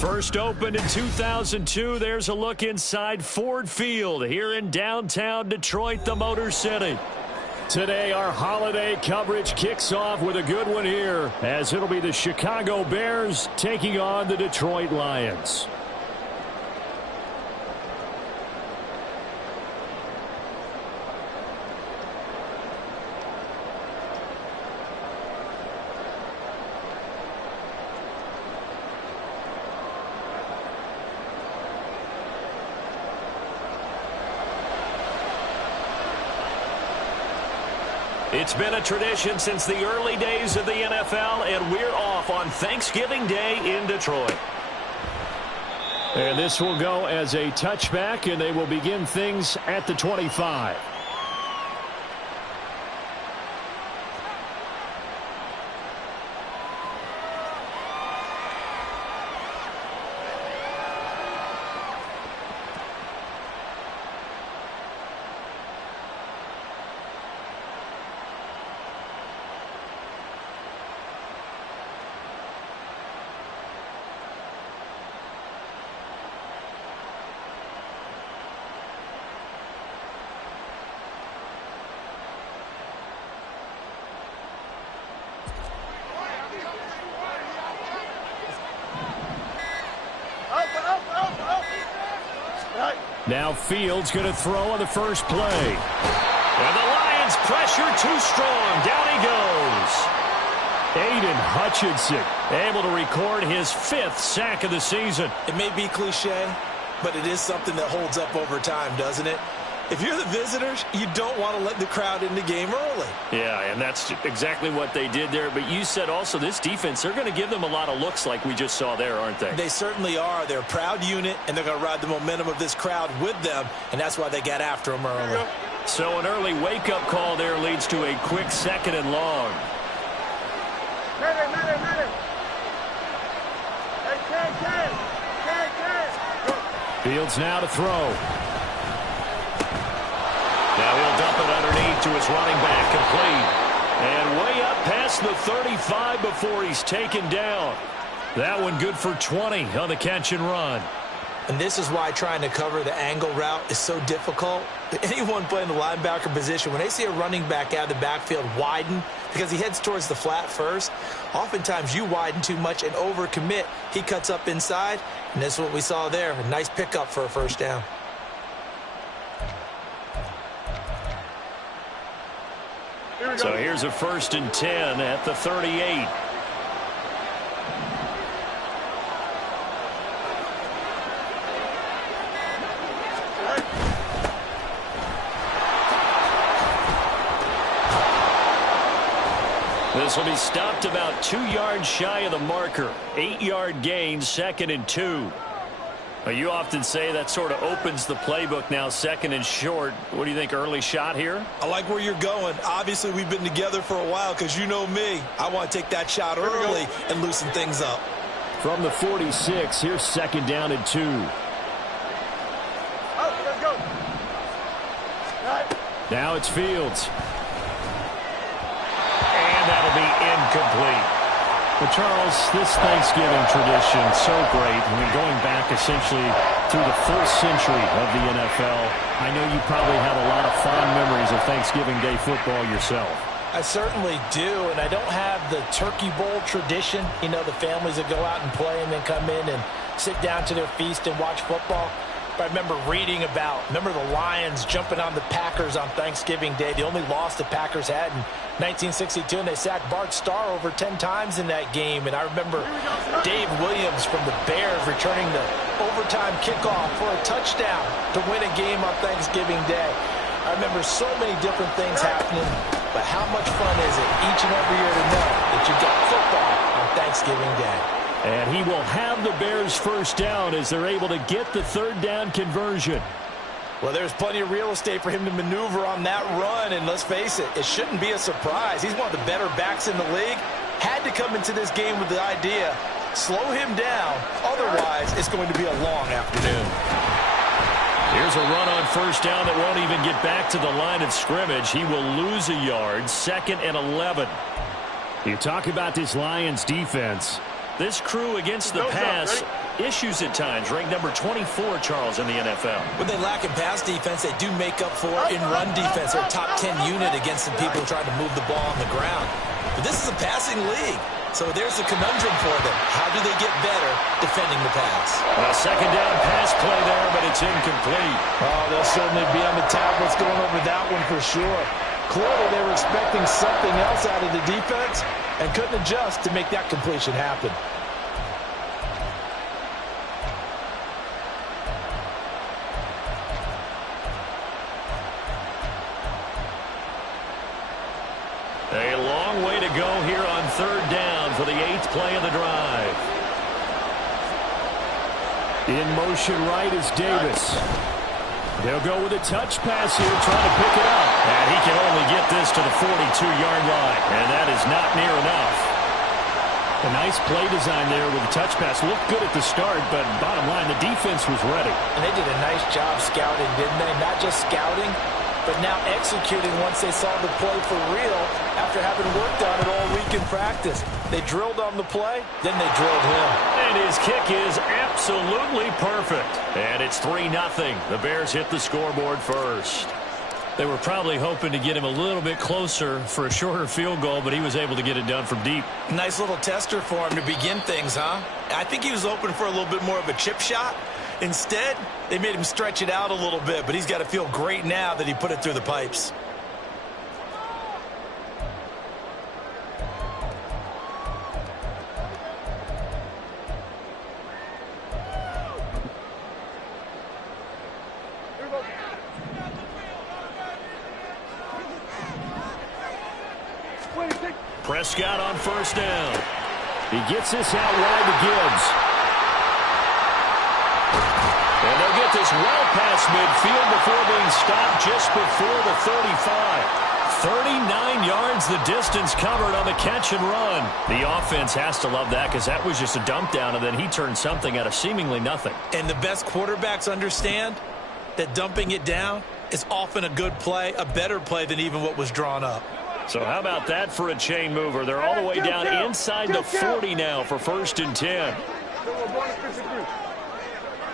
First opened in 2002, there's a look inside Ford Field here in downtown Detroit, the Motor City. Today, our holiday coverage kicks off with a good one here, as it'll be the Chicago Bears taking on the Detroit Lions. It's been a tradition since the early days of the NFL, and we're off on Thanksgiving Day in Detroit. And this will go as a touchback, and they will begin things at the 25. Now Fields going to throw on the first play. And the Lions pressure too strong. Down he goes. Aiden Hutchinson able to record his 5th sack of the season. It may be cliche, but it is something that holds up over time, doesn't it? If you're the visitors, you don't want to let the crowd in the game early. Yeah, and that's exactly what they did there. But you said also this defense, they're going to give them a lot of looks like we just saw there, aren't they? They certainly are. They're a proud unit, and they're going to ride the momentum of this crowd with them, and that's why they got after them early. So an early wake-up call there leads to a quick 2nd and long. Fields now to throw. Now he'll dump it underneath to his running back, complete. And way up past the 35 before he's taken down. That one good for 20 on the catch and run. And this is why trying to cover the angle route is so difficult. Anyone playing the linebacker position, when they see a running back out of the backfield widen, because he heads towards the flat first, oftentimes you widen too much and overcommit. He cuts up inside, and this is what we saw there. A nice pickup for a first down. So here's a 1st and 10 at the 38. This will be stopped about 2 yards shy of the marker. 8-yard gain, 2nd and 2. You often say that sort of opens the playbook now, 2nd and short. What do you think, early shot here? I like where you're going. Obviously, we've been together for a while because you know me. I want to take that shot early and loosen things up. From the 46, here's 2nd down and 2. Let's go. Now it's Fields. And that'll be incomplete. But, Charles, this Thanksgiving tradition, so great. I mean, going back essentially through the full century of the NFL, I know you probably have a lot of fond memories of Thanksgiving Day football yourself. I certainly do, and I don't have the Turkey Bowl tradition. You know, the families that go out and play and then come in and sit down to their feast and watch football. But I remember reading about, the Lions jumping on the Packers on Thanksgiving Day. The only loss the Packers had in 1962, and they sacked Bart Starr over 10 times in that game. And I remember Dave Williams from the Bears returning the overtime kickoff for a touchdown to win a game on Thanksgiving Day. I remember so many different things happening, but how much fun is it each and every year to know that you've got football on Thanksgiving Day? And he will have the Bears first down as they're able to get the 3rd down conversion. Well, there's plenty of real estate for him to maneuver on that run, and let's face it, it shouldn't be a surprise. He's one of the better backs in the league. Had to come into this game with the idea, slow him down, otherwise it's going to be a long afternoon. Here's a run on 1st down that won't even get back to the line of scrimmage. He will lose a yard, 2nd and 11. You talk about this Lions defense. This crew against the pass issues at times. Ranked number 24, Charles, in the NFL. When they lack in pass defense, they do make up for it in run defense. They're a top 10 unit against the people trying to move the ball on the ground. But this is a passing league. So there's a conundrum for them. How do they get better defending the pass? A second down pass play there, but it's incomplete. Oh, they'll certainly be on the tablets going over that one for sure. Clearly they were expecting something else out of the defense and couldn't adjust to make that completion happen. A long way to go here on third down for the 8th play of the drive. In motion right is Davis. They'll go with a touch pass here, trying to pick it up. And he can only get this to the 42-yard line, and that is not near enough. A nice play design there with the touch pass. Looked good at the start, but bottom line, the defense was ready. And they did a nice job scouting, didn't they? Not just scouting, but now executing once they saw the play for real after having worked on it all week in practice. They drilled on the play, then they drilled him. And his kick is absolutely perfect. And it's 3-0. The Bears hit the scoreboard first. They were probably hoping to get him a little bit closer for a shorter field goal, but he was able to get it done from deep. Nice little tester for him to begin things, huh? I think he was open for a little bit more of a chip shot. Instead, they made him stretch it out a little bit, but he's got to feel great now that he put it through the pipes. Prescott on first down. He gets this out wide to Gibbs. And they'll get this well past midfield before being stopped just before the 35. 39 yards the distance covered on the catch and run. The offense has to love that because that was just a dump down, and then he turned something out of seemingly nothing. And the best quarterbacks understand that dumping it down is often a good play, a better play than even what was drawn up. So how about that for a chain mover? They're all the way down inside the 40 now for 1st and 10.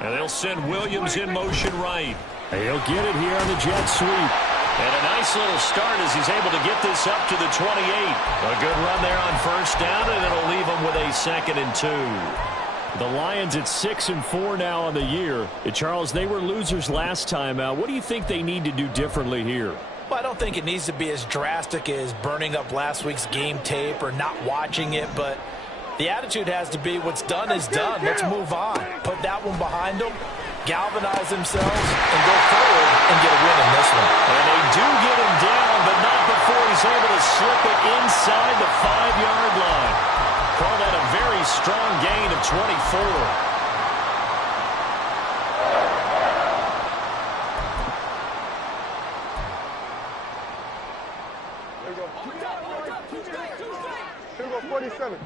And they'll send Williams in motion right. He'll get it here on the jet sweep. And a nice little start as he's able to get this up to the 28. A good run there on first down, and it'll leave him with a 2nd and 2. The Lions at 6-4 now on the year. Charles, they were losers last time out. What do you think they need to do differently here? Well, I don't think it needs to be as drastic as burning up last week's game tape or not watching it, but the attitude has to be what's done is done. Let's move on. Put that one behind them, galvanize themselves, and go forward and get a win in this one. And they do get him down, but not before he's able to slip it inside the 5-yard line. Call that a very strong gain of 24. Here we go, 47.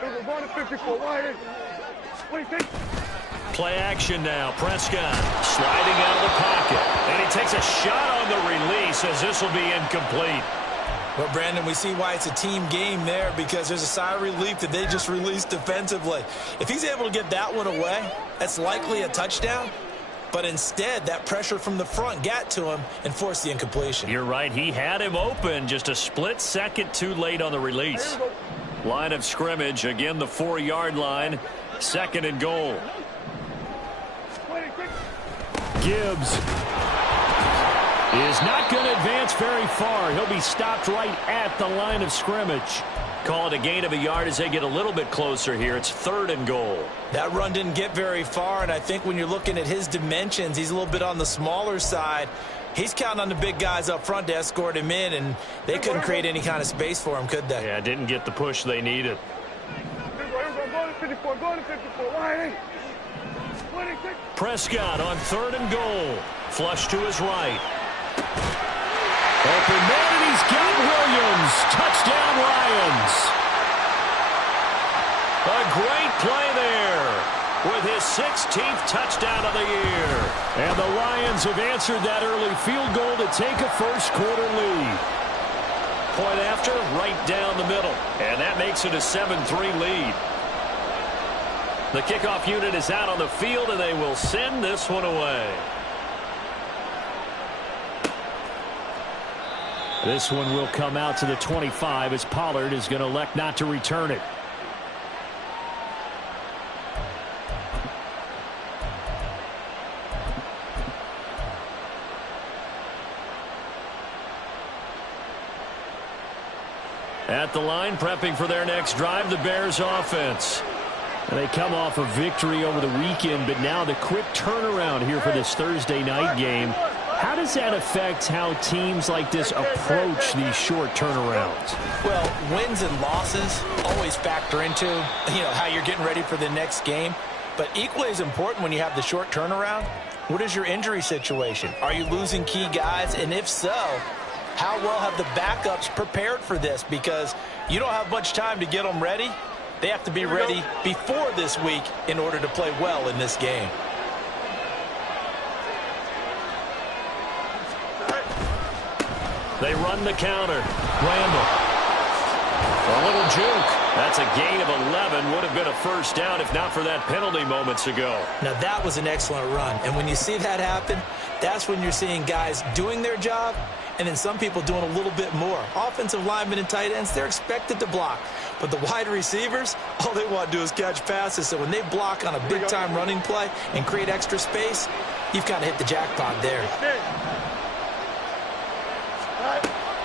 Here we go, going to 54. Wide. 26. Play action now. Prescott sliding out of the pocket. And he takes a shot on the release as this will be incomplete. Well, Brandon, we see why it's a team game there because there's a sigh of relief that they just released defensively. If he's able to get that one away, that's likely a touchdown. But instead, that pressure from the front got to him and forced the incompletion. You're right. He had him open, just a split second too late on the release. Line of scrimmage, again the 4-yard line, 2nd and goal. Gibbs is not going to advance very far. He'll be stopped right at the line of scrimmage. Call it a gain of a yard as they get a little bit closer here. It's 3rd and goal. That run didn't get very far, and I think when you're looking at his dimensions, he's a little bit on the smaller side. He's counting on the big guys up front to escort him in, and they couldn't create any kind of space for him, could they? Yeah, didn't get the push they needed. Prescott on 3rd and goal. Flush to his right. Open man, and he's got Williams. Touchdown, Lions. A great play there with his 16th touchdown of the year. And the Lions have answered that early field goal to take a first quarter lead. Point after, right down the middle. And that makes it a 7-3 lead. The kickoff unit is out on the field, and they will send this one away. This one will come out to the 25 as Pollard is going to elect not to return it. At the line, prepping for their next drive, the Bears offense. And they come off a victory over the weekend, but now the quick turnaround here for this Thursday night game. How does that affect how teams like this approach these short turnarounds? Well, wins and losses always factor into, how you're getting ready for the next game. But equally as important when you have the short turnaround, what is your injury situation? Are you losing key guys? And if so, how well have the backups prepared for this? Because you don't have much time to get them ready. They have to be ready before this week in order to play well in this game. They run the counter. Randall. A little juke. That's a gain of 11. Would have been a first down if not for that penalty moments ago. Now, that was an excellent run. And when you see that happen, that's when you're seeing guys doing their job and then some people doing a little bit more. Offensive linemen and tight ends, they're expected to block. But the wide receivers, all they want to do is catch passes. So when they block on a big-time running play and create extra space, you've kind of hit the jackpot there.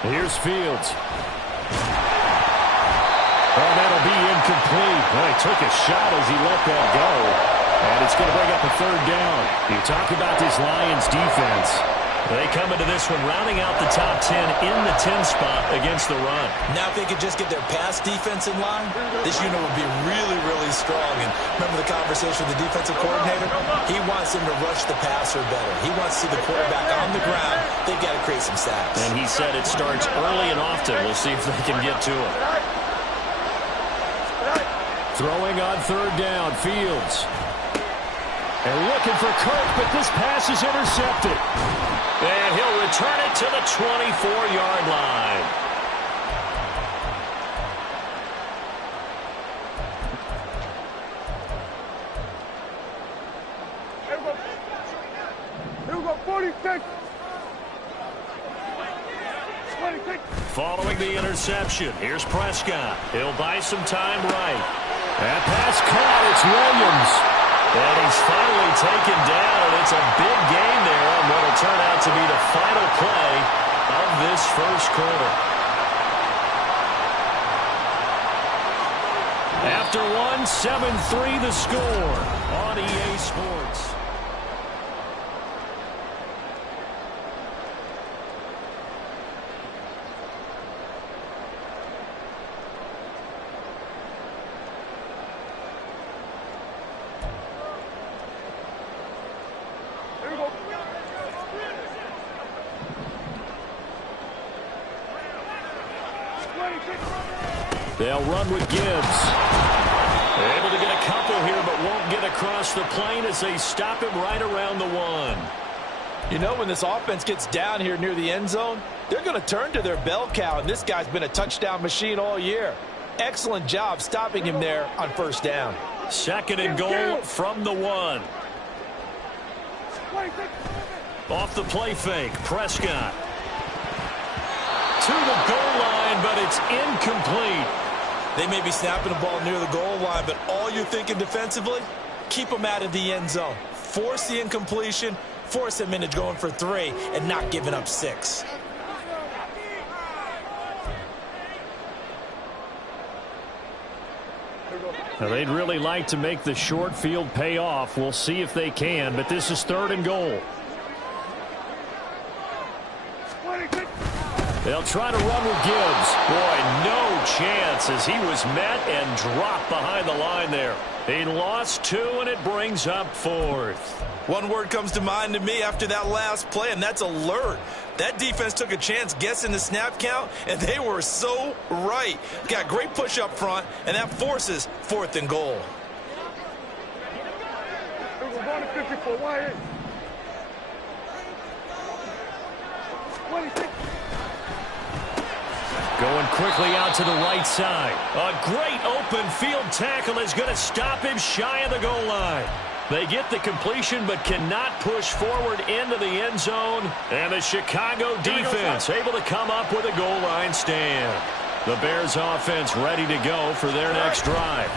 Here's Fields. Oh, that'll be incomplete. Well, he took a shot as he let that go. And it's going to bring up a third down. You talk about this Lions defense. They come into this one rounding out the top 10 in the 10 spot against the run. Now if they could just get their pass defense in line, this unit would be really, really strong. And remember the conversation with the defensive coordinator? He wants them to rush the passer better. He wants to see the quarterback on the ground. They've got to create some sacks. And he said it starts early and often. We'll see if they can get to him. Throwing on third down, Fields. And looking for Kirk, but this pass is intercepted. And he'll return it to the 24-yard line. Here we go, 46. 26. Following the interception, here's Prescott. He'll buy some time right. That pass caught, it's Williams. And he's finally taken down. It's a big gain there on what will turn out to be the final play of this first quarter. After one, 7-3 the score on EA Sports. They'll run with Gibbs. Able to get a couple here, but won't get across the plane as they stop him right around the one. When this offense gets down here near the end zone, they're going to turn to their bell cow, and this guy's been a touchdown machine all year. Excellent job stopping him there on first down. Second and goal from the one. Off the play fake, Prescott. To the goal line, but it's incomplete. They may be snapping the ball near the goal line, but all you're thinking defensively, keep them out of the end zone. Force the incompletion, force them into going for 3, and not giving up 6. Now, they'd really like to make the short field pay off. We'll see if they can, but this is third and goal. They'll try to run with Gibbs. Boy, no chance as he was met and dropped behind the line there. He lost 2, and it brings up 4th. One word comes to mind to me after that last play, and that's alert. That defense took a chance guessing the snap count, and they were so right. Got great push up front, and that forces 4th and goal. We're going to 54. Why? 26. Going quickly out to the right side. A great open field tackle is going to stop him shy of the goal line. They get the completion but cannot push forward into the end zone. And the Chicago defense able to come up with a goal line stand. The Bears offense ready to go for their next drive.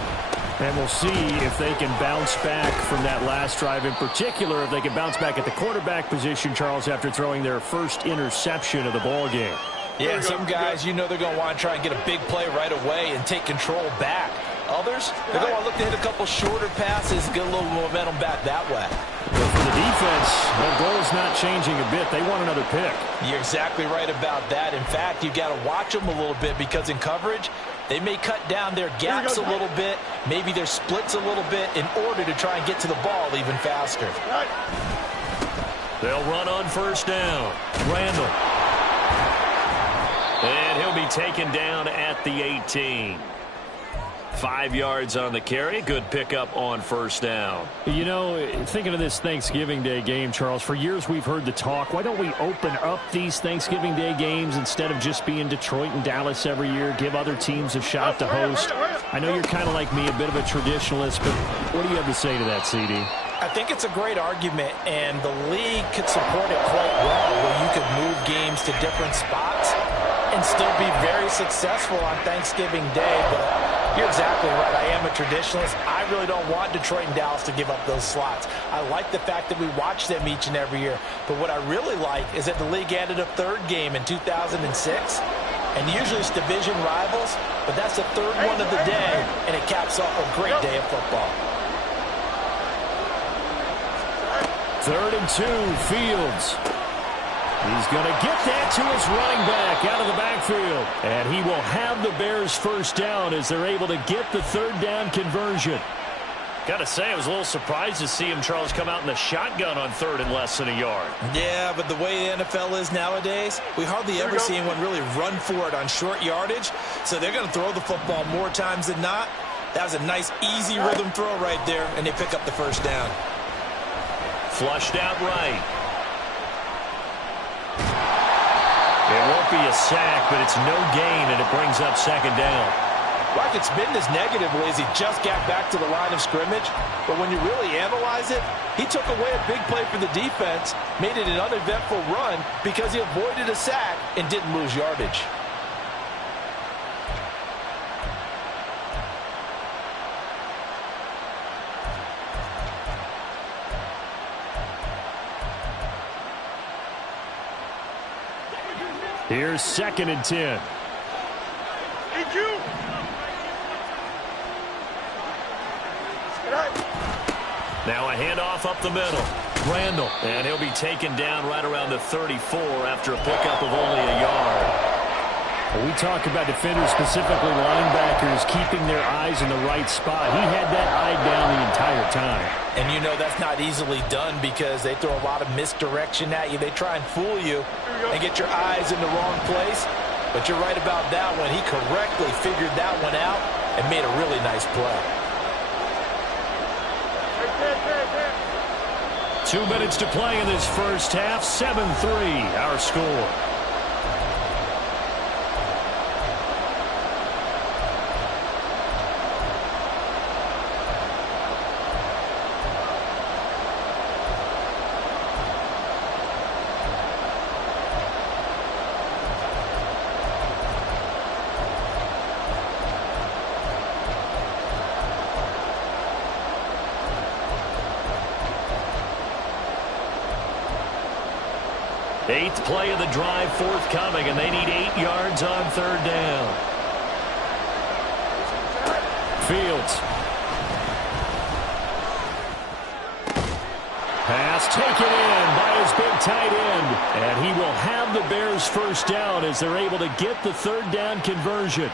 And we'll see if they can bounce back from that last drive, in particular if they can bounce back at the quarterback position, Charles, after throwing their first interception of the ball game. Yeah, some guys, you know they're going to want to try and get a big play right away and take control back. Others, they're going to want to look to hit a couple shorter passes, get a little momentum back that way. But for the defense, their goal is not changing a bit. They want another pick. You're exactly right about that. In fact, you've got to watch them a little bit because in coverage, they may cut down their gaps a little bit, maybe their splits a little bit in order to try and get to the ball even faster. They'll run on first down. Randall. And he'll be taken down at the 18. 5 yards on the carry. Good pickup on first down. You know, thinking of this Thanksgiving Day game, Charles, for years we've heard the talk. Why don't we open up these Thanksgiving Day games instead of just being Detroit and Dallas every year, give other teams a shot to host? I know you're kind of like me, a bit of a traditionalist, but what do you have to say to that, CD? I think it's a great argument, and the league could support it quite well, where you could move games to different spots and still be very successful on Thanksgiving Day. But you're exactly right. I am a traditionalist. I really don't want Detroit and Dallas to give up those slots. I like the fact that we watch them each and every year. But what I really like is that the league added a third game in 2006. And usually it's division rivals, but that's the third one of the day, and it caps off a great day of football. 3rd and 2, Fields. He's going to get that to his running back out of the backfield. And he will have the Bears first down as they're able to get the 3rd down conversion. Got to say, I was a little surprised to see him, Charles, come out in the shotgun on 3rd and less than a yard. Yeah, but the way the NFL is nowadays, we hardly ever see anyone really run for it on short yardage. So they're going to throw the football more times than not. That was a nice, easy rhythm throw right there, and they pick up the first down. Flushed out right. It won't be a sack, but it's no gain, and it brings up 2nd down. Well, I could spin this negatively as he just got back to the line of scrimmage. But when you really analyze it, he took away a big play for the defense, made it an uneventful run because he avoided a sack and didn't lose yardage. Here's 2nd and 10. Now a handoff up the middle. Randall. And he'll be taken down right around the 34 after a pickup of only a yard. When we talk about defenders, specifically linebackers, keeping their eyes in the right spot. He had that eye down the entire time. And you know that's not easily done because they throw a lot of misdirection at you. They try and fool you and get your eyes in the wrong place. But you're right about that one. He correctly figured that one out and made a really nice play. 2 minutes to play in this first half. 7-3 our score. Eighth play of the drive forthcoming, and they need 8 yards on 3rd down. Fields. Pass taken in by his big tight end. And he will have the Bears first down as they're able to get the 3rd down conversion.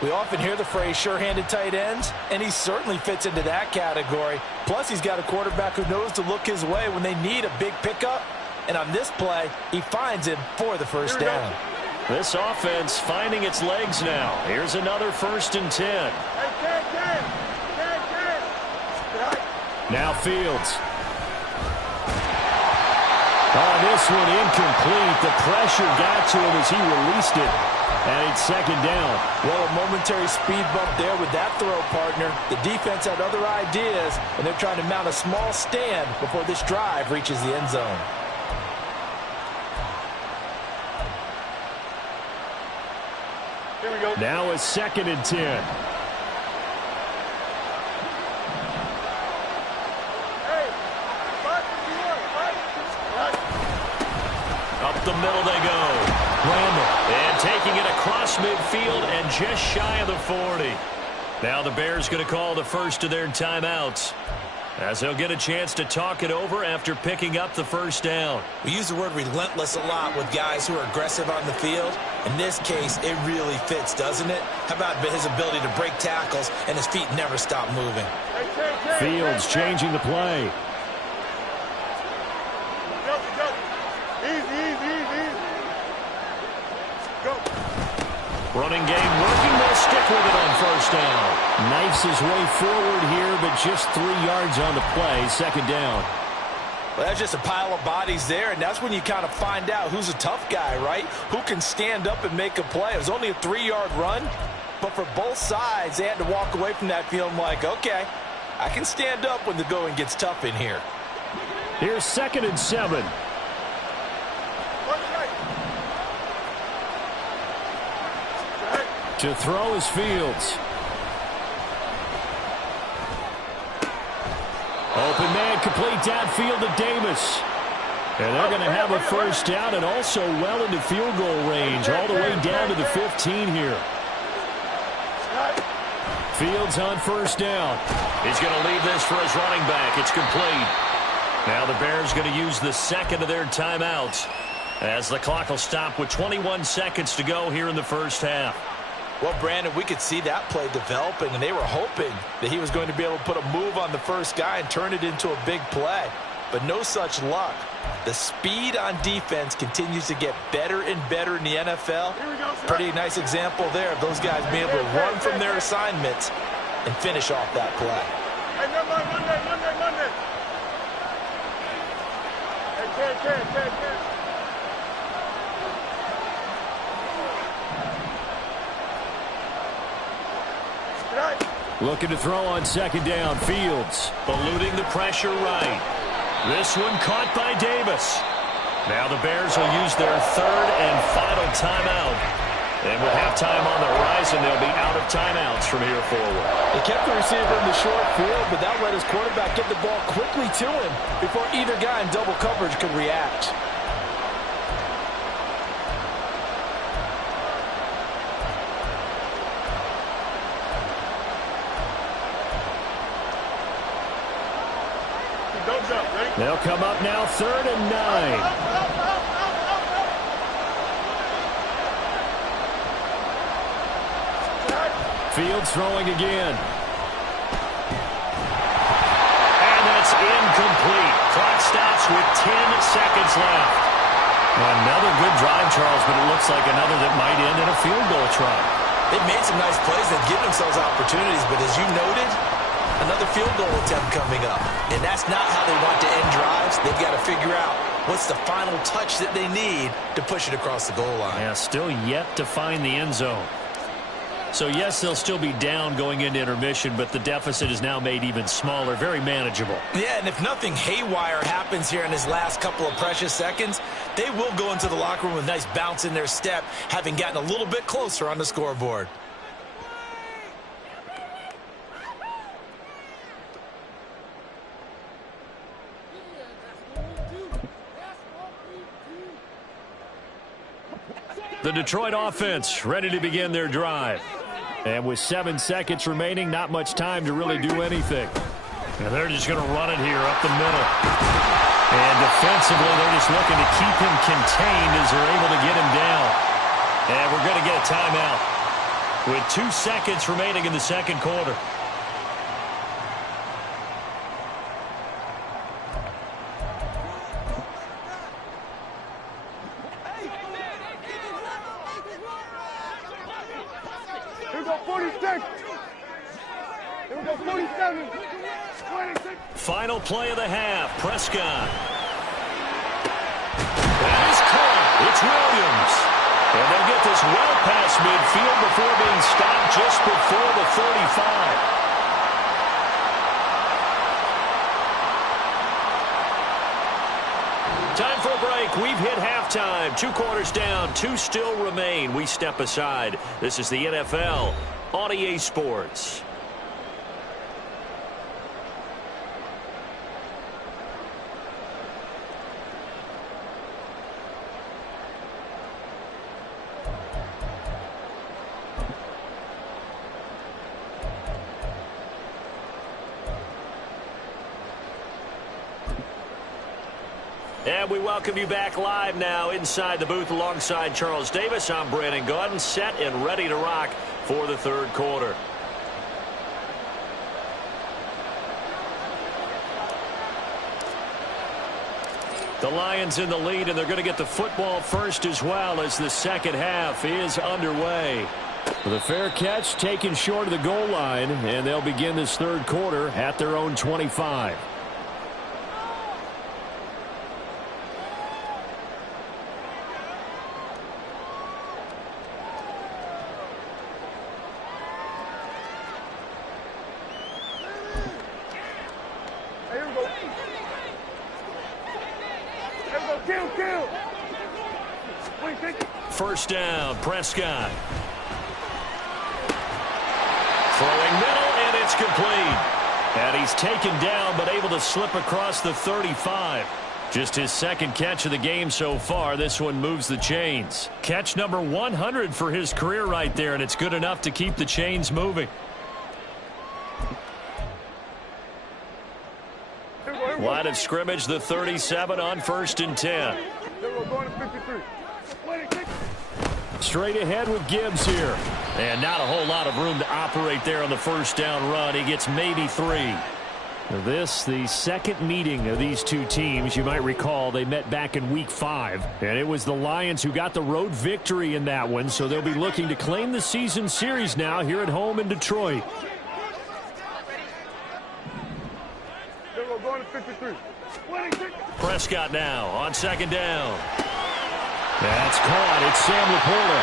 We often hear the phrase sure-handed tight ends, and he certainly fits into that category. Plus, he's got a quarterback who knows to look his way when they need a big pickup. And on this play, he finds him for the first down. This offense finding its legs now. Here's another 1st and 10. Now Fields. Oh, this one incomplete. The pressure got to him as he released it. And it's second down. Well, a momentary speed bump there with that throw, partner. The defense had other ideas, and they're trying to mount a small stand before this drive reaches the end zone. Here we go. Now a 2nd and 10. Up the middle they go. Randall. And taking it across midfield and just shy of the 40. Now the Bears going to call the first of their timeouts, as they'll get a chance to talk it over after picking up the first down. We use the word relentless a lot with guys who are aggressive on the field. In this case, it really fits, doesn't it? How about his ability to break tackles and his feet never stop moving? Fields changing the play. Running game working. They'll stick with it on first down. Knifes his way forward here, but just 3 yards on the play. Second down. Well, that's just a pile of bodies there, and that's when you kind of find out who's a tough guy, right? Who can stand up and make a play. It was only a 3-yard run, but for both sides, they had to walk away from that feeling like, okay, I can stand up when the going gets tough in here. Here's 2nd and 7. To throw is Fields. Open man, complete downfield to Davis. And they're going to have a first down and also well into field goal range, all the way down to the 15 here. Fields on first down. He's going to leave this for his running back. It's complete. Now the Bears going to use the 2nd of their timeouts, as the clock will stop with 21 seconds to go here in the first half. Well, Brandon, we could see that play developing, and they were hoping that he was going to be able to put a move on the first guy and turn it into a big play. But no such luck. The speed on defense continues to get better and better in the NFL. Pretty nice example there of those guys being able to run from their assignments and finish off that play. Hey, Monday. Hey, Looking to throw on second down. Fields eluding the pressure right. This one caught by Davis. Now the Bears will use their 3rd and final timeout. And with halftime on the horizon, they'll be out of timeouts from here forward. They kept the receiver in the short field, but that let his quarterback get the ball quickly to him before either guy in double coverage could react. They'll come up now 3rd and 9. Fields throwing again. And that's incomplete. Clock stops with 10 seconds left. Another good drive, Charles, but it looks like another that might end in a field goal try. They've made some nice plays. They've given themselves opportunities, but as you noted, another field goal attempt coming up. And that's not how they want to end drives. They've got to figure out what's the final touch that they need to push it across the goal line. Yeah, still yet to find the end zone. So, yes, they'll still be down going into intermission, but the deficit is now made even smaller, very manageable. Yeah, and if nothing haywire happens here in his last couple of precious seconds, they will go into the locker room with a nice bounce in their step, having gotten a little bit closer on the scoreboard. The Detroit offense ready to begin their drive. And with 7 seconds remaining, not much time to really do anything. And they're just going to run it here up the middle. And defensively, they're just looking to keep him contained as they're able to get him down. And we're going to get a timeout with 2 seconds remaining in the second quarter. Here we go, 46. Here we go, 47. 26. Final play of the half. Prescott. Williams. And they'll get this well past midfield before being stopped just before the 35. Time for a break. We've hit halftime. 2 quarters down. 2 still remain. We step aside. This is the NFL on EA Sports. And we welcome you back live now inside the booth alongside Charles Davis. I'm Brandon Gaudin, set and ready to rock for the third quarter. The Lions in the lead, and they're going to get the football first as well as the second half is underway. The fair catch taken short of the goal line, and they'll begin this third quarter at their own 25. First down, Prescott. Throwing middle, and it's complete. And he's taken down, but able to slip across the 35. Just his second catch of the game so far. This one moves the chains. Catch number 100 for his career right there, and it's good enough to keep the chains moving. Line of scrimmage, the 37 on 1st and 10. Straight ahead with Gibbs here. And not a whole lot of room to operate there on the first down run. He gets maybe 3. This, the second meeting of these two teams. You might recall they met back in Week 5. And it was the Lions who got the road victory in that one. So they'll be looking to claim the season series now here at home in Detroit. Prescott now on second down. That's caught. It's Sam Laporta.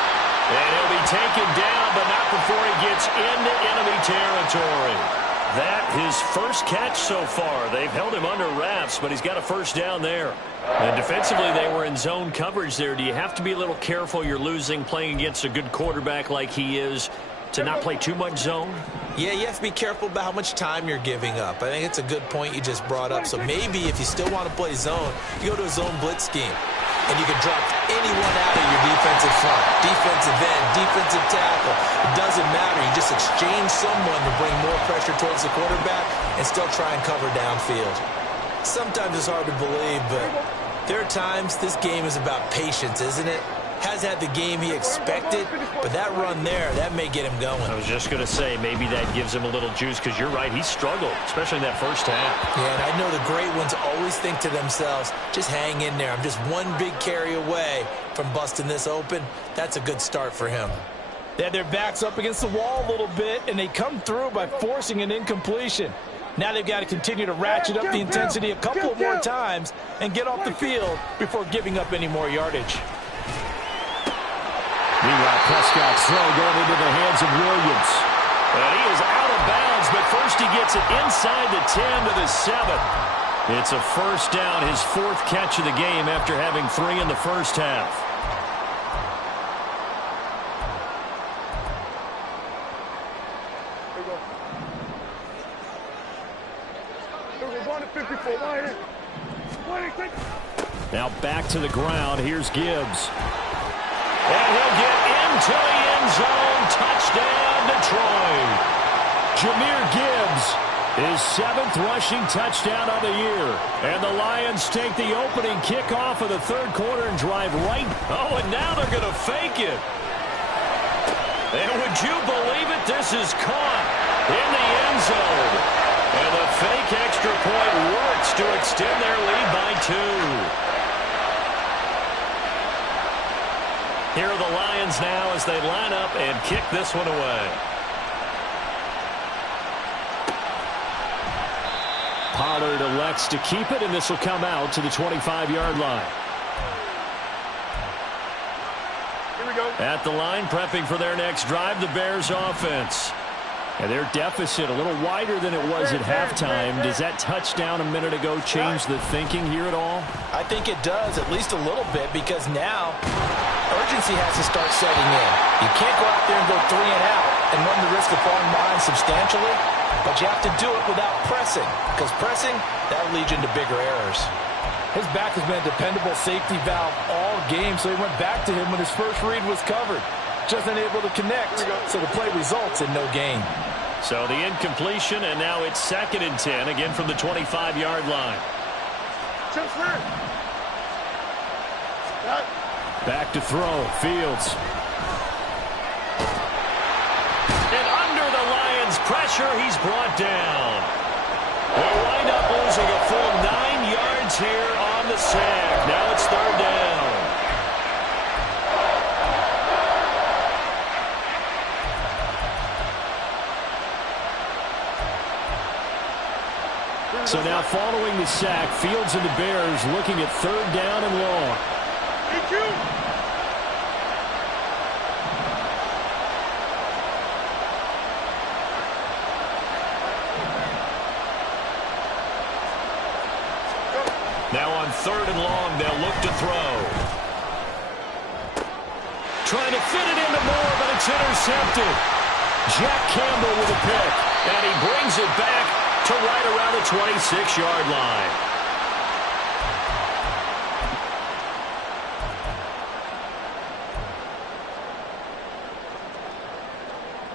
And he'll be taken down, but not before he gets into enemy territory. That his first catch so far. They've held him under wraps, but he's got a first down there. And defensively, they were in zone coverage there. Do you have to be a little careful? You're losing, playing against a good quarterback like he is, to not play too much zone? Yeah, you have to be careful about how much time you're giving up. I think it's a good point you just brought up. So maybe if you still want to play zone, you go to a zone blitz scheme. And you can drop anyone out of your defensive front, defensive end, defensive tackle. It doesn't matter. You just exchange someone to bring more pressure towards the quarterback and still try and cover downfield. Sometimes it's hard to believe, but there are times this game is about patience, isn't it? Has had the game he expected, but that run there, that may get him going. I was just going to say, maybe that gives him a little juice, because you're right, he struggled, especially in that first half. Yeah, and I know the great ones always think to themselves, just hang in there. I'm just one big carry away from busting this open. That's a good start for him. They had their backs up against the wall a little bit, and they come through by forcing an incompletion. Now they've got to continue to ratchet up the intensity a couple of more times and get off the field before giving up any more yardage. Meanwhile, Prescott's throw going into the hands of Williams. And he is out of bounds, but first he gets it inside the 10 to the 7. It's a first down, his 4th catch of the game after having 3 in the first half. Now back to the ground. Here's Gibbs. And he'll get into the end zone. Touchdown, Detroit. Jahmyr Gibbs, his 7th rushing touchdown of the year. And the Lions take the opening kickoff of the third quarter and drive right. Oh, and now they're going to fake it. And would you believe it? This is caught in the end zone. And the fake extra point works to extend their lead by 2. Here are the Lions now as they line up and kick this one away. Pollard elects to keep it, and this will come out to the 25-yard line. At the line, prepping for their next drive, the Bears offense. And their deficit a little wider than it was at halftime. Does that touchdown a minute ago change the thinking here at all? I think it does, at least a little bit, because now urgency has to start setting in. You can't go out there and go 3 and out and run the risk of falling behind substantially, but you have to do it without pressing, because pressing, that'll lead you into bigger errors. His back has been a dependable safety valve all game, so he went back to him when his first read was covered. Just unable to connect, so the play results in no gain. So the incompletion, and now it's 2nd and 10, again from the 25-yard line. Back to throw, Fields. And under the Lions' pressure, he's brought down. They'll wind up losing a full 9 yards here on the sack. Now it's 3rd down. So now following the sack, Fields and the Bears looking at 3rd down and long. Now on 3rd and long, they'll look to throw. Trying to fit it into Moore, but it's intercepted. Jack Campbell with a pick, and he brings it back to right around the 26-yard line.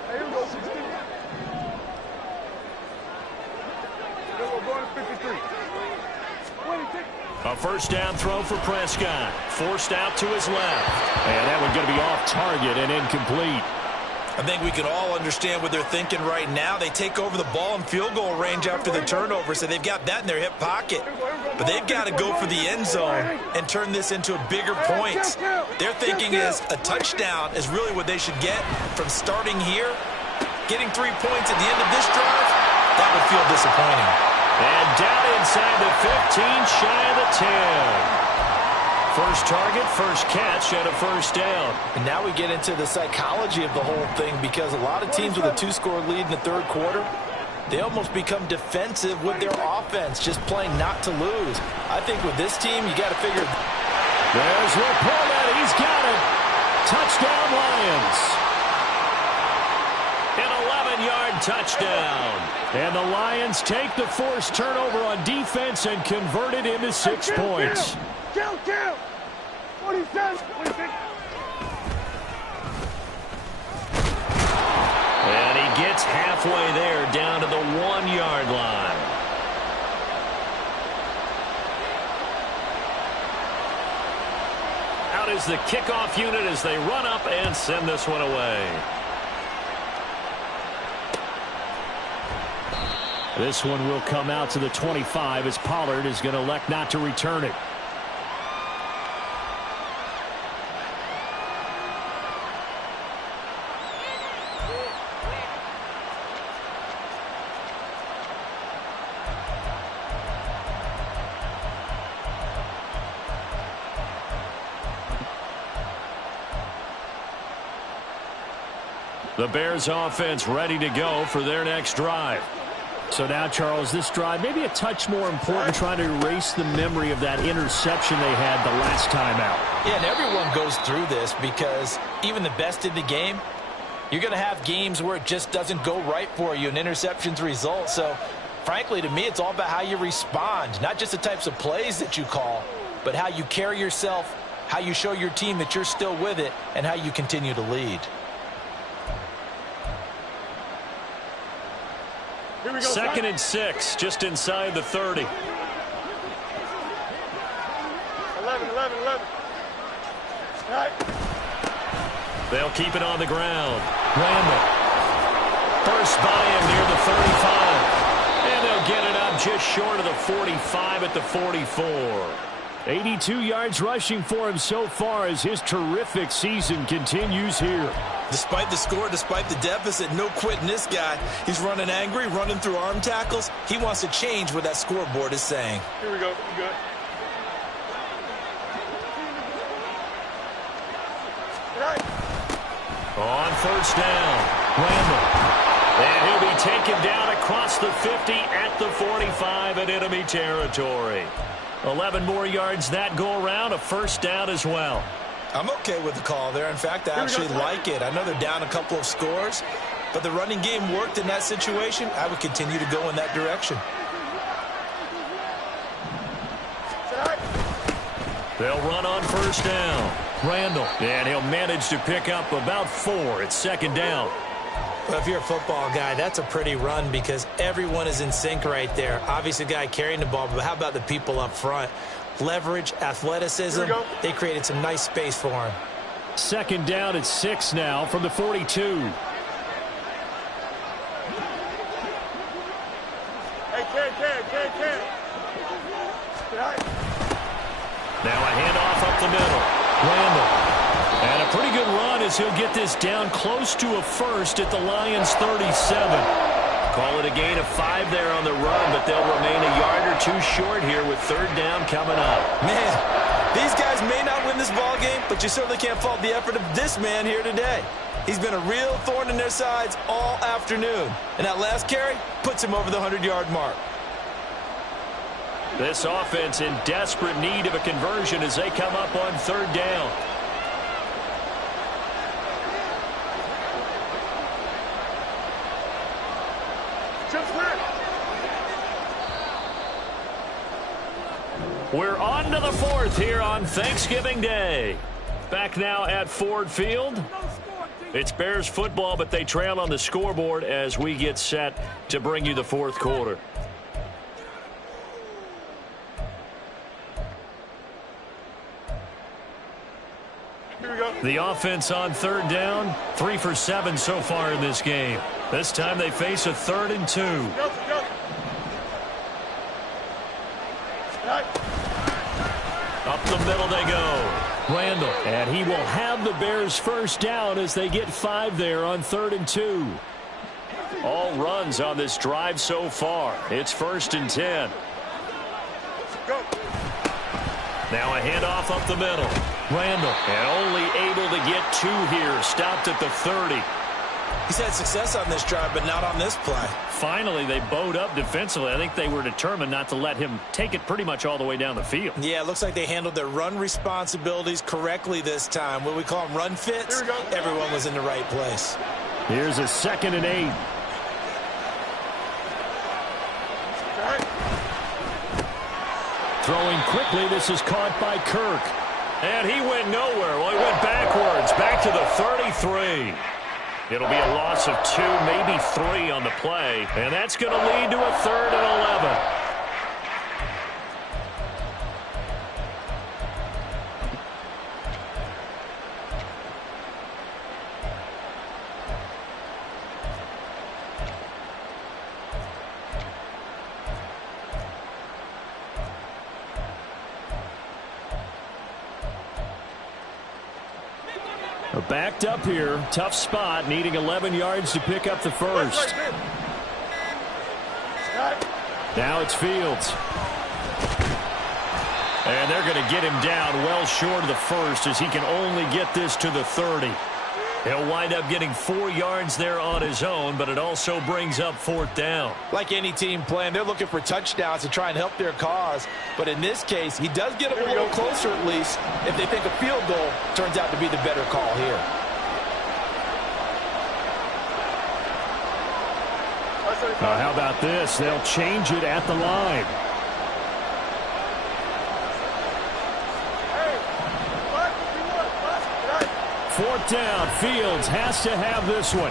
Here we go, 16. We're going to 53. A 1st down throw for Prescott. Forced out to his left. And that one going to be off target and incomplete. I think we can all understand what they're thinking right now. They take over the ball in field goal range after the turnover, so they've got that in their hip pocket. But they've got to go for the end zone and turn this into bigger points. Their thinking is a touchdown is really what they should get from starting here. Getting 3 points at the end of this drive, that would feel disappointing. And down inside the 15, shy of the 10. First target, first catch, and a 1st down. And now we get into the psychology of the whole thing, because a lot of teams with a 2-score lead in the 3rd quarter, they almost become defensive with their offense, just playing not to lose. I think with this team, you got to figure. There's Laporta. He's got it. Touchdown, Lions. An 11-yard touchdown. And the Lions take the forced turnover on defense and convert it into 6 points. Count! 47, 46. And he gets halfway there, down to the 1-yard line. Out is the kickoff unit as they run up and send this one away. This one will come out to the 25 as Pollard is going to elect not to return it. The Bears offense ready to go for their next drive. So now, Charles, this drive maybe a touch more important, trying to erase the memory of that interception they had the last time out. Yeah, and everyone goes through this, because even the best in the game, you're going to have games where it just doesn't go right for you and interceptions result. So, frankly, to me, it's all about how you respond, not just the types of plays that you call, but how you carry yourself, how you show your team that you're still with it, and how you continue to lead. Here we go. 2nd and 6, just inside the 30. 11. All right. They'll keep it on the ground. Randall. First by him near the 35. And they'll get it up just short of the 45 at the 44. 82 yards rushing for him so far as his terrific season continues here. Despite the score, despite the deficit, no quitting this guy. He's running angry, running through arm tackles. He wants to change what that scoreboard is saying. Here we go. You good? All right. On first down, Randall. And he'll be taken down across the 50 at the 45 in enemy territory. 11 more yards that go around, a first down as well. I'm okay with the call there. In fact, I actually like it. I know they're down a couple of scores, but the running game worked in that situation. I would continue to go in that direction. They'll run on first down. Randall, and he'll manage to pick up about 4 at second down. Well, if you're a football guy, that's a pretty run because everyone is in sync right there. Obviously, the guy carrying the ball, but how about the people up front? Leverage, athleticism, they created some nice space for him. Second down at 6 now from the 42. Now a handoff up the middle. Randall. And a pretty good run as he'll get this down close to a first at the Lions' 37. Call it a gain of 5 there on the run, but they'll remain a yard or 2 short here with third down coming up. Man, these guys may not win this ball game, but you certainly can't fault the effort of this man here today. He's been a real thorn in their sides all afternoon. And that last carry puts him over the 100-yard mark. This offense in desperate need of a conversion as they come up on third down. We're on to the fourth here on Thanksgiving Day. Back now at Ford Field. It's Bears football, but they trail on the scoreboard as we get set to bring you the fourth quarter. The offense on third down, 3 for 7 so far in this game. This time they face a 3rd and 2. Up the middle they go. Randall. And he will have the Bears first down as they get 5 there on 3rd and 2. All runs on this drive so far. It's 1st and 10. Now a handoff up the middle. Randall. And only able to get 2 here. Stopped at the 30. He's had success on this drive, but not on this play. Finally, they bowed up defensively. I think they were determined not to let him take it pretty much all the way down the field. Yeah, it looks like they handled their run responsibilities correctly this time. What we call them run fits, everyone was in the right place. Here's a 2nd and 8. Throwing quickly, this is caught by Kirk. And he went nowhere. Well, he went backwards, back to the 33. It'll be a loss of 2, maybe 3 on the play. And that's going to lead to a 3rd and 11. Backed up here. Tough spot. Needing 11 yards to pick up the first. Now it's Fields. And they're going to get him down well short of the first as he can only get this to the 30. He'll wind up getting 4 yards there on his own, but it also brings up 4th down. Like any team playing, they're looking for touchdowns to try and help their cause. But in this case, he does get them a little closer at least if they think a field goal turns out to be the better call here. How about this? They'll change it at the line. Fourth down. Fields has to have this one.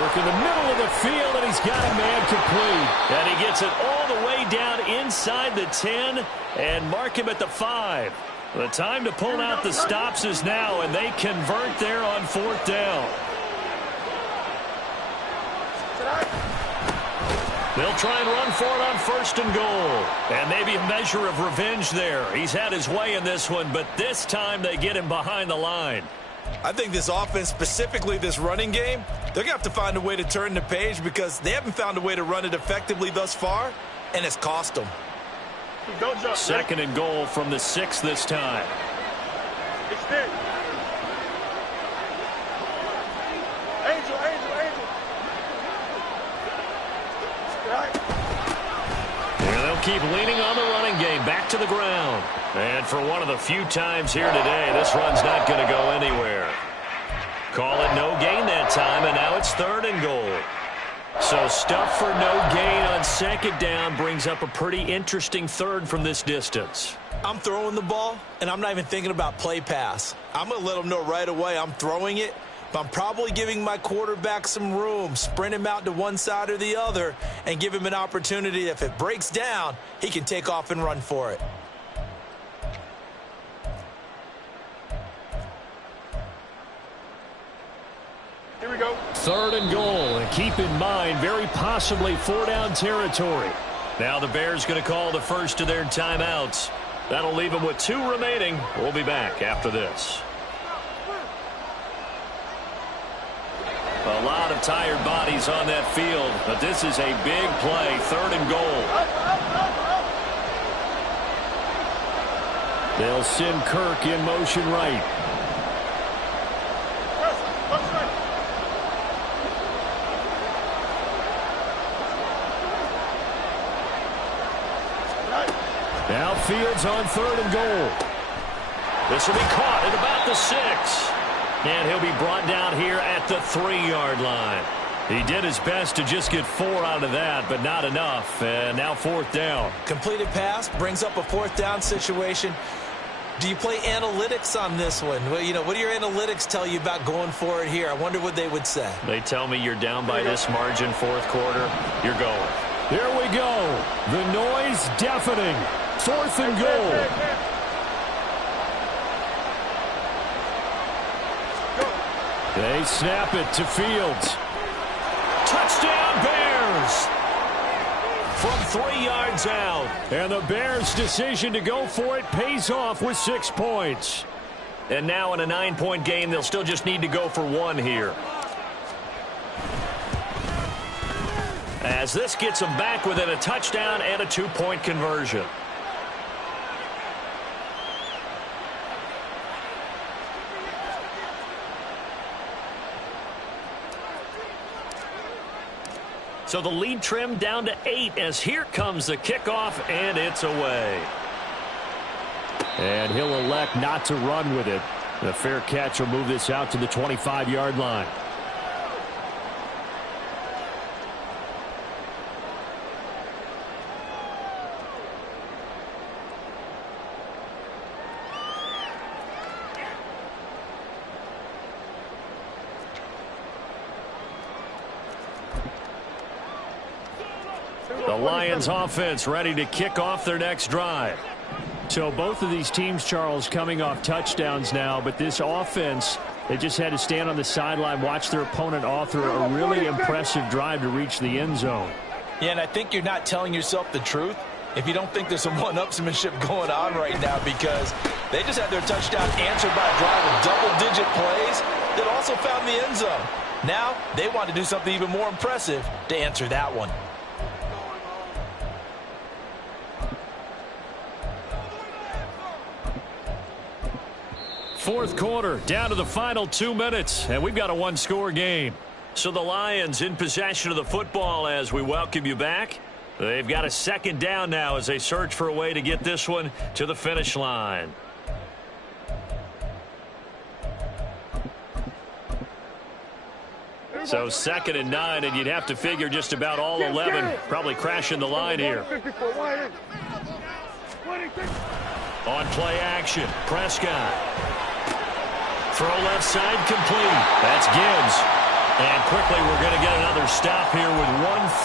Work in the middle of the field, and he's got a man complete. And he gets it all the way down inside the 10 and mark him at the 5. The time to pull out the stops is now, and they convert there on 4th down. They'll try and run for it on 1st and goal. And maybe a measure of revenge there. He's had his way in this one, but this time they get him behind the line. I think this offense, specifically this running game, they're going to have to find a way to turn the page because they haven't found a way to run it effectively thus far, and it's cost them. 2nd and goal from the 6 this time. They'll keep leaning on the running game. Back to the ground. And for one of the few times here today, this run's not going to go anywhere. Call it no gain that time, and now it's 3rd and goal. So stuff for no gain on 2nd down brings up a pretty interesting 3rd from this distance. I'm throwing the ball, and I'm not even thinking about play pass. I'm going to let them know right away I'm throwing it, but I'm probably giving my quarterback some room, sprint him out to one side or the other, and give him an opportunity. If it breaks down, he can take off and run for it. Here we go. 3rd and goal, and keep in mind, very possibly 4-down territory. Now the Bears going to call the first of their timeouts. That'll leave them with 2 remaining. We'll be back after this. A lot of tired bodies on that field, but this is a big play, 3rd and goal. They'll send Kirk in motion right. Now Fields on 3rd and goal. This will be caught at about the 6. And he'll be brought down here at the 3-yard line. He did his best to just get 4 out of that, but not enough. And now 4th down. Completed pass brings up a 4th down situation. Do you play analytics on this one? Well, you know, what do your analytics tell you about going for it here? I wonder what they would say. They tell me you're down by this margin, 4th quarter. You're going. Here we go. The noise deafening. 4th and goal. They snap it to Fields. Touchdown Bears! From 3 yards out. And the Bears' decision to go for it pays off with 6 points. And now in a 9-point game, they'll still just need to go for 1 here. As this gets them back within a touchdown and a 2-point conversion. So the lead trimmed down to 8 as here comes the kickoff, and it's away. And he'll elect not to run with it. The fair catch will move this out to the 25-yard line. The Lions offense ready to kick off their next drive. So both of these teams, Charles, coming off touchdowns now, but this offense, they just had to stand on the sideline, watch their opponent author a really impressive drive to reach the end zone. Yeah, and I think you're not telling yourself the truth if you don't think there's some one-upsmanship going on right now, because they just had their touchdown answered by a drive of double-digit plays that also found the end zone. Now they want to do something even more impressive to answer that one. Fourth quarter, down to the final 2 minutes, and we've got a 1-score game. So the Lions in possession of the football as we welcome you back. They've got a 2nd down now as they search for a way to get this one to the finish line. So 2nd and 9, and you'd have to figure just about all 11 probably crashing the line here. On play action, Prescott. Throw left side complete. That's Gibbs. And quickly we're going to get another stop here with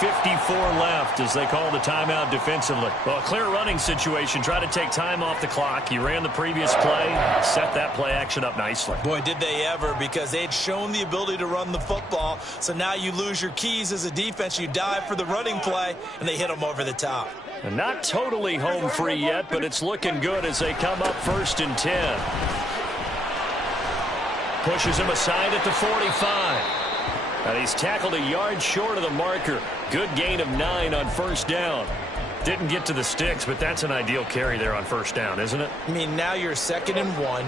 1:54 left as they call the timeout defensively. Well, a clear running situation. Try to take time off the clock. He ran the previous play, set that play action up nicely. Boy, did they ever, because they'd shown the ability to run the football. So now you lose your keys as a defense. You dive for the running play, and they hit them over the top. And not totally home free yet, but it's looking good as they come up 1st and 10. Pushes him aside at the 45. And he's tackled a yard short of the marker. Good gain of 9 on 1st down. Didn't get to the sticks, but that's an ideal carry there on 1st down, isn't it? I mean, now you're 2nd and 1.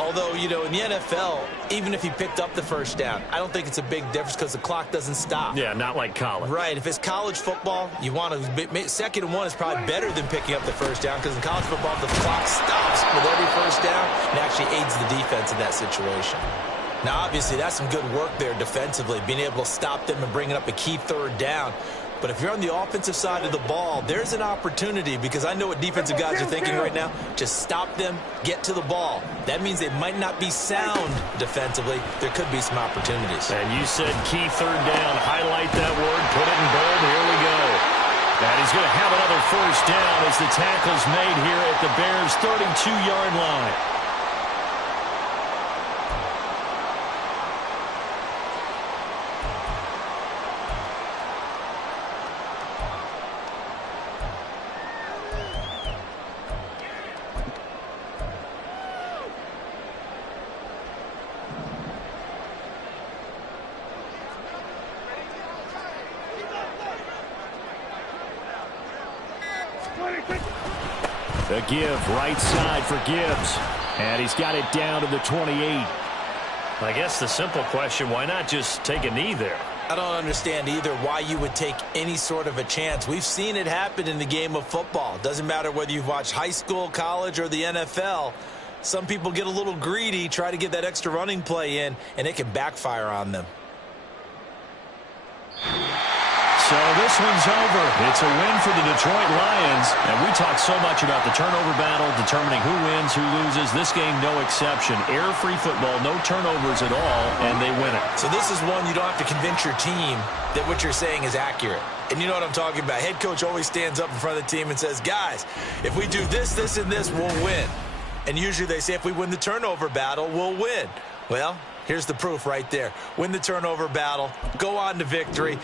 Although, you know, in the NFL, even if he picked up the first down, I don't think it's a big difference because the clock doesn't stop. Yeah, not like college. Right. If it's college football, you want to 2nd and 1 is probably better than picking up the first down because in college football, the clock stops with every first down and actually aids the defense in that situation. Now, obviously, that's some good work there defensively, being able to stop them and bringing up a key 3rd down. But if you're on the offensive side of the ball, there's an opportunity because I know what defensive guys are thinking right now. Just stop them, get to the ball. That means they might not be sound defensively. There could be some opportunities. And you said key 3rd down. Highlight that word. Put it in bold. Here we go. And he's going to have another 1st down as the tackle's made here at the Bears' 32-yard line. The give, right side for Gibbs. And he's got it down to the 28. I guess the simple question, why not just take a knee there? I don't understand either why you would take any sort of a chance. We've seen it happen in the game of football. Doesn't matter whether you've watched high school, college, or the NFL. Some people get a little greedy, try to get that extra running play in, and it can backfire on them. So this one's over. It's a win for the Detroit Lions. And we talk so much about the turnover battle, determining who wins, who loses. This game, no exception. Error-free football, no turnovers at all, and they win it. So this is one you don't have to convince your team that what you're saying is accurate. And you know what I'm talking about. Head coach always stands up in front of the team and says, guys, if we do this, this, and this, we'll win. And usually they say if we win the turnover battle, we'll win. Well, here's the proof right there. Win the turnover battle, go on to victory.